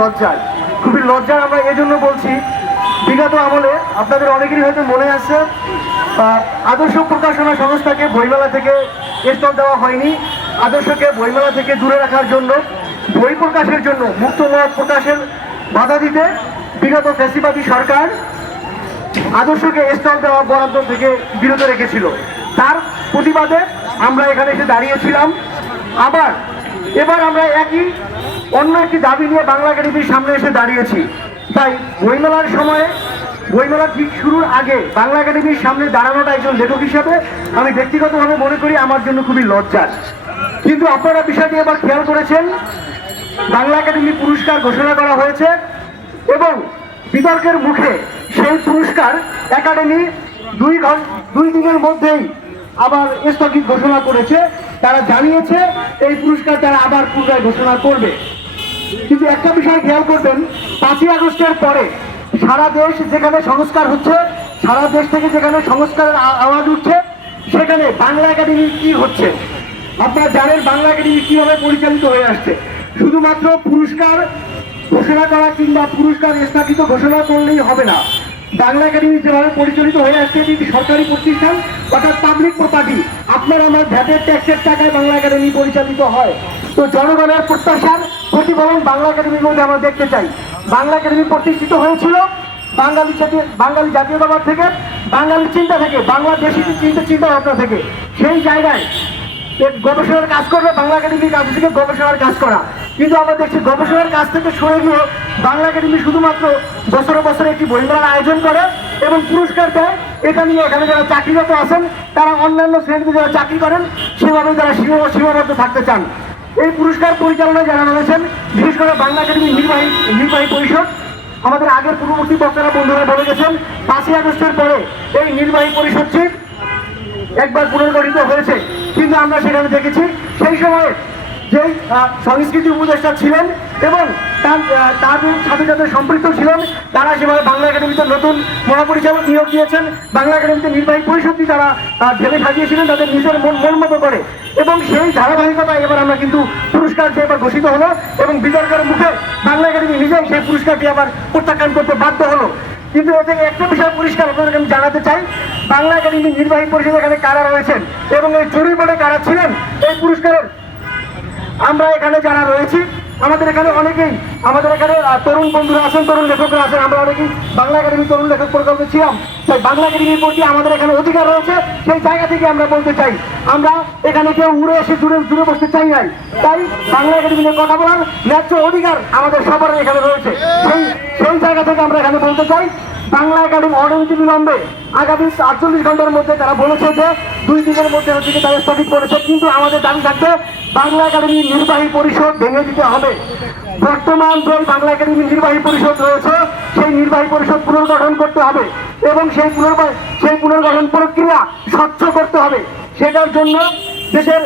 লজ্জার খুবই লজ্জার আমরা এজন্য বলছি, বিগত আমলে আপনাদের অনেকেরই হয়তো মনে আছে আদর্শ প্রকাশনা সংস্থাকে বইমেলা থেকে স্টল দেওয়া হয়নি। আদর্শকে বইমেলা থেকে দূরে রাখার জন্য, বই প্রকাশের জন্য, মুক্ত মত প্রকাশের বাধা দিতে বিগত ফ্যাসিবাদী সরকার আদর্শকে স্টল দেওয়া বরাদ্দ থেকে বিরত রেখেছিল। তার প্রতিবাদে আমরা এখানে এসে দাঁড়িয়েছিলাম। আবার, এবার আমরা একই অন্য একটি দাবি নিয়ে বাংলা একাডেমির সামনে এসে দাঁড়িয়েছি। তাই বইমেলার সময়ে, বইমেলা ঠিক শুরুর আগে বাংলা একাডেমির সামনে দাঁড়ানোটা একজন লেখক হিসাবে আমি ব্যক্তিগতভাবে মনে করি আমার জন্য খুবই লজ্জার। কিন্তু আপনারা বিষয়টি এবার খেয়াল করেছেন, বাংলা একাডেমি পুরস্কার ঘোষণা করা হয়েছে এবং বিতর্কের মুখে সেই পুরস্কার একাডেমি দুই দুই দিনের মধ্যেই আবার স্থগিত ঘোষণা করেছে। তারা জানিয়েছে, এই পুরস্কার তারা আবার পুনরায় ঘোষণা করবে। কিন্তু একটা বিষয় খেয়াল করবেন, পাঁচই আগস্টের পরে সারা দেশ যেখানে সংস্কার হচ্ছে, সারা দেশ থেকে যেখানে সংস্কারের আওয়াজ উঠছে, সেখানে বাংলা একাডেমি কি হচ্ছে? আপনারা জানেন বাংলা একাডেমি কীভাবে পরিচালিত হয়ে আসছে। শুধুমাত্র পুরস্কার ঘোষণা করা কিংবা পুরস্কার স্থগিত ঘোষণা করলেই হবে না। বাংলা একাডেমি যেভাবে পরিচালিত হয়ে আসছে, এটি সরকারি প্রতিষ্ঠান, অর্থাৎ পাবলিক প্রপার্টি আপনার আমার ভ্যাটের ট্যাক্সের টাকায় বাংলা একাডেমি পরিচালিত হয়। তো জনগণের প্রত্যাশার প্রতিফলন বাংলা একাডেমির মধ্যে আমরা দেখতে চাই। বাংলা একাডেমি প্রতিষ্ঠিত হয়েছিল বাঙালি জাতীয় বাঙালি জাতীয়তাবাদ থেকে বাঙালি চিন্তা থেকে বাংলাদেশি চিন্তা চিন্তা ভাবনা থেকে। সেই জায়গায় গবেষণার কাজ করবে, বাংলা একাডেমির কাছ থেকে গবেষণার কাজ করা। কিন্তু আমরা দেখছি গবেষণার কাজ থেকে সরে গিয়ে বাংলা একাডেমি শুধুমাত্র বছরে বছরে একটি বইমেলার আয়োজন করে এবং পুরস্কার দেয়। এটা নিয়ে এখানে যারা চাকরিরত আছেন, তারা অন্যান্য শ্রেণীতে যারা চাকরি করেন সেভাবে তারা সীমা সীমাবদ্ধ থাকতে চান। এই পুরস্কার পরিচালনায় যারা রয়েছেন, বিশেষ করে বাংলা একাডেমির নির্বাহী নির্বাহী পরিষদ, আমাদের আগের পূর্ববর্তী বক্তারা, বন্ধুরা বলে গেছেন, পাঁচই আগস্টের পরে এই নির্বাহী পরিষদটি একবার পুনর্গঠিত হয়েছে। কিন্তু আমরা সেখানে দেখেছি, সেই সময়ে যেই সংস্কৃতি উপদেষ্টা ছিলেন এবং তার তার সাথে যাদের সম্পৃক্ত ছিলেন, তারা সেভাবে বাংলা একাডেমিতে নতুন মহাপরিচালক নিয়োগ দিয়েছেন। বাংলা একাডেমিতে নির্বাহী পরিষদটি তারা ঢেলে সাজিয়েছিলেন তাদের নিজের মন মন মতো করে। এবং সেই ধারাবাহিকতায় এবার আমরা কিন্তু পুরস্কার যে এবার ঘোষিত হলো এবং বিতর্কের মুখে বাংলা একাডেমি নিজেই সেই পুরস্কারটি আবার প্রত্যাখ্যান করতে বাধ্য হলো। কিন্তু এতে একটা বিষয় পরিষ্কার আপনাদেরকে আমি জানাতে চাই, বাংলা একাডেমি নির্বাহী পরিষদ এখানে কারা রয়েছেন এবং এই জুরি বোর্ডে কারা ছিলেন, এই পুরস্কারের আমরা এখানে যারা রয়েছি, আমাদের এখানে অনেকেই, আমাদের এখানে তরুণ বন্ধুরা আছেন, তরুণ লেখকরা আছেন, আমরা অনেকেই বাংলা একাডেমি তরুণ লেখক প্রকল্পে ছিলাম। তাই বাংলা একাডেমির প্রতি আমাদের এখানে অধিকার রয়েছে, সেই জায়গা থেকে আমরা বলতে চাই, আমরা এখানে কেউ উড়ে এসে দূরে দূরে বসতে চাই নাই। তাই বাংলা একাডেমি নিয়ে কথা বলার ন্যায্য অধিকার আমাদের সবার এখানে রয়েছে। সেই সেই জায়গা থেকে আমরা এখানে বলতে চাই বাংলা একাডেমি অনতি বিলম্বে আগামী আটচল্লিশ ঘণ্টার মধ্যে তারা বলেছে যে দুই দিনের মধ্যে হচ্ছে কি তাদের স্থগিত করেছে, কিন্তু আমাদের দাবি থাকবে বাংলা একাডেমির নির্বাহী পরিষদ ভেঙে দিতে হবে। বর্তমান যে বাংলা একাডেমির নির্বাহী পরিষদ রয়েছে, সেই নির্বাহী পরিষদ পুনর্গঠন করতে হবে এবং সেই পুনর্গঠন সেই পুনর্গঠন প্রক্রিয়া স্বচ্ছ করতে হবে। সেটার জন্য দেশের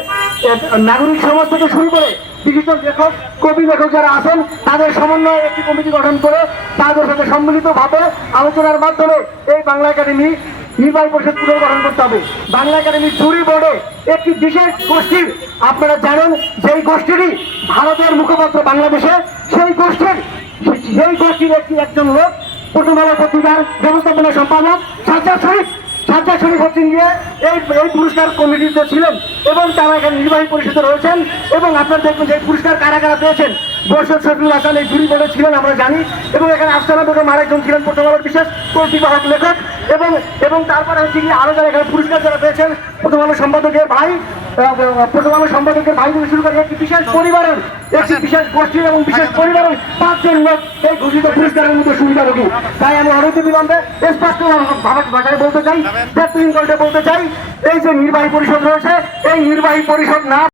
নাগরিক সমাজ থেকে শুরু করে বিশিষ্ট লেখক, কবি লেখক যারা আছেন, তাদের সমন্বয়ে একটি কমিটি গঠন করে তাদের সাথে সম্মিলিতভাবে আলোচনার মাধ্যমে এই বাংলা একাডেমি নির্বাহী পরিষদ পুনর্গঠন করতে হবে। বাংলা একাডেমির জুরি বোর্ডে একটি বিশেষ গোষ্ঠীর আপনারা জানেন, যেই গোষ্ঠীরই ভারতের মুখপাত্র বাংলাদেশে, সেই গোষ্ঠীর সেই গোষ্ঠীর একটি একজন লোক, প্রথম আলো পত্রিকার ব্যবস্থাপনা সম্পাদক সাজ্জাদ শরীফ সাজ্জাদ শরীফ হচ্ছেন গিয়ে এই এই পুরস্কার কমিটিতে ছিলেন এবং তারা এখানে নির্বাহী পরিষদে রয়েছেন এবং আপনারা দেখবেন যে পুরস্কার কারা কারা পেয়েছেন। বর্ষদ শফিউল হাসান এই জুরি বলে ছিলেন, আমরা জানি। এবং এখানে আফসানা বেগম আরেকজন ছিলেন প্রথম আলোর বিশেষ প্রতিবাহক লেখক। এবং এবং তারপরে হচ্ছে গিয়ে আরও যারা এখানে পুরস্কার যারা পেয়েছেন প্রথম আলো সম্পাদকের ভাই প্রথম সম্পাদকের ভাই থেকে শুরু করে একটি বিশেষ পরিবারের একটি বিশেষ গোষ্ঠীর এবং বিশেষ পরিবারের পাঁচজন লোক এই ঘোষিত পুরস্কারের মধ্যে সুবিধাভোগী তাই আমি অনতি বিমানকে স্পষ্ট ভাষায় বলতে চাই বলতে চাই এই যে নির্বাহী পরিষদ রয়েছে, এই নির্বাহী পরিষদ না